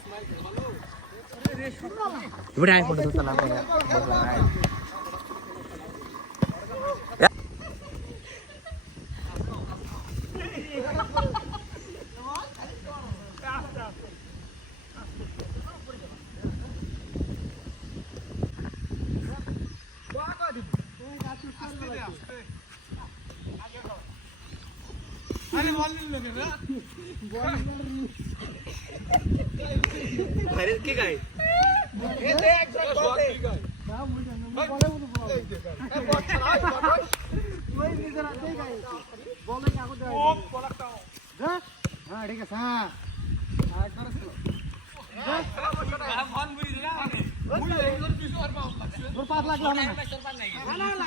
মারি দি পড়ছ না ধরো ধরো ভাইরাস কি গায় এ দেখ বলতে না মুড়া না বলে বলে বলে এ বল ছড়াই বল। ওই নিজের হাতেই গায় বলে কি আগে ও পড়াটা হ্যাঁ? হ্যাঁ ঠিক আছে হ্যাঁ।, হ্যাঁ, হ্যাঁ? আর করছ হ্যাঁ? ফোন বুঝি না। বুঝি এর পিছু আর পাও তোর পাত লাগল না না।